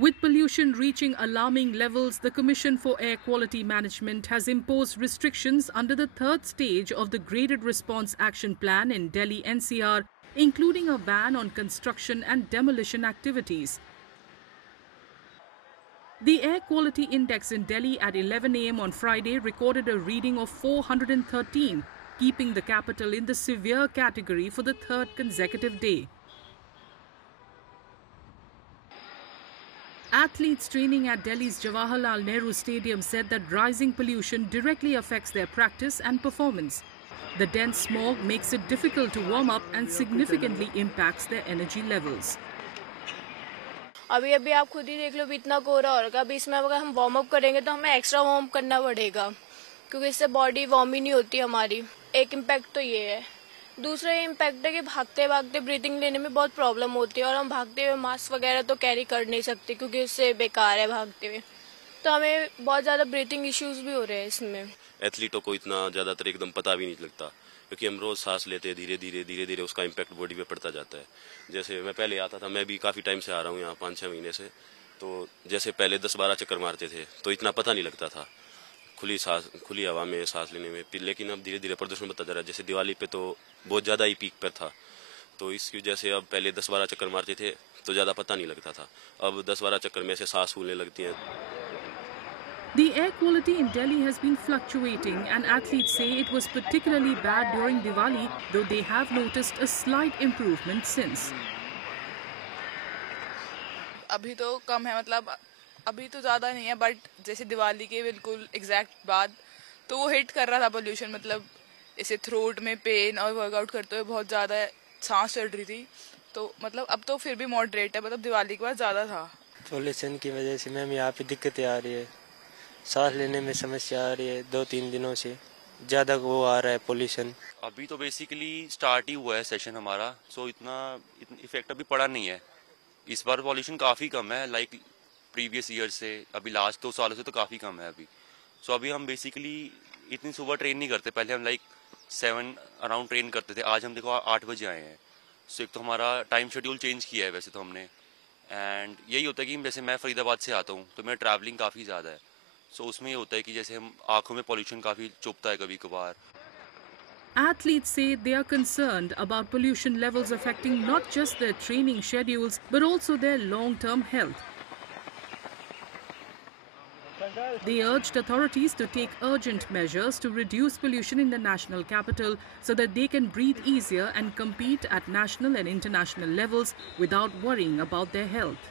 With pollution reaching alarming levels, the Commission for Air Quality Management has imposed restrictions under the third stage of the Graded Response Action Plan in Delhi NCR, including a ban on construction and demolition activities. The Air Quality Index in Delhi at 11 a.m. on Friday recorded a reading of 413, keeping the capital in the severe category for the third consecutive day. Athletes training at Delhi's Jawaharlal Nehru Stadium said that rising pollution directly affects their practice and performance. The dense smog makes it difficult to warm up and significantly impacts their energy levels. अभी आप खुद ही देख लो, इतना कोहरा हो रहा है। अभी इसमें अगर हम वार्म अप करेंगे तो हमें एक्स्ट्रा वार्म करना पड़ेगा, क्योंकि इससे बॉडी वार्म ही नहीं होती हमारी। एक इम्पैक्ट तो ये है। दूसरा ये इम्पैक्ट है कि भागते भागते ब्रीथिंग लेने में बहुत प्रॉब्लम होती है, और हम भागते हुए मास्क वगैरह तो कैरी कर नहीं सकते, क्योंकि इससे बेकार है भागते हुए। तो हमें बहुत ज़्यादा ब्रीथिंग इश्यूज भी हो रहे हैं इसमें। एथलीटों को इतना ज़्यादातर एकदम पता भी नहीं लगता, क्योंकि हम रोज़ सांस लेते हैं, धीरे धीरे उसका इम्पैक्ट बॉडी पे पड़ता जाता है। जैसे मैं पहले आता था, मैं भी काफ़ी टाइम से आ रहा हूँ यहाँ, 5-6 महीने से। तो जैसे पहले 10-12 चक्कर मारते थे तो इतना पता नहीं लगता था खुली हवा में सांस लेने में, लेकिन अब धीरे धीरे प्रदूषण बढ़ता जा रहा है। जैसे दिवाली पे तो बहुत ज़्यादा ही पीक पर था, तो इसकी वजह से अब पहले 10-12 चक्कर मारते थे तो ज़्यादा पता नहीं लगता था, अब 10-12 चक्कर में से सांस फूलने लगती हैं। The air quality in Delhi has been fluctuating, and athletes say it was particularly bad during Diwali, though they have noticed a slight improvement since. अभी तो कम है, मतलब अभी तो ज़्यादा नहीं है, बट जैसे दिवाली के बिल्कुल एग्जैक्ट बाद तो वो हिट कर रहा था पोल्यूशन, मतलब ऐसे थ्रोट में पेन और वर्कआउट करते हुए बहुत ज़्यादा सांस चढ़ रही थी। तो मतलब अब तो फिर भी मॉडरेट है, मतलब दिवाली के बाद ज़्यादा था। पोल्यूशन की वजह से मैम यहाँ पे दिक्कतें आ रही है, सांस लेने में समस्या आ रही है, 2-3 दिनों से ज़्यादा वो आ रहा है पोल्यूशन। अभी तो बेसिकली स्टार्ट ही हुआ है सेशन हमारा, सो इतना इफेक्ट अभी पड़ा नहीं है। इस बार पॉल्यूशन काफ़ी कम है, लाइक प्रीवियस ईयर से। अभी लास्ट 2 सालों से तो काफ़ी कम है अभी। सो अभी हम बेसिकली इतनी सुबह ट्रेन नहीं करते, पहले हम लाइक 7 अराउंड ट्रेन करते थे, आज हम देखो 8 बजे आए हैं। सो एक तो हमारा टाइम शेड्यूल चेंज किया है वैसे तो हमने, एंड यही होता है कि जैसे मैं फरीदाबाद से आता हूँ तो मेरा ट्रैवलिंग काफ़ी ज़्यादा है। सो उसमें ये होता है कि जैसे हम आँखों में पॉल्यूशन काफ़ी चुभता है कभी कभार। Athletes say they are concerned about pollution levels affecting not just their training schedules but also their long-term health. They urged authorities to take urgent measures to reduce pollution in the national capital so that they can breathe easier and compete at national and international levels without worrying about their health.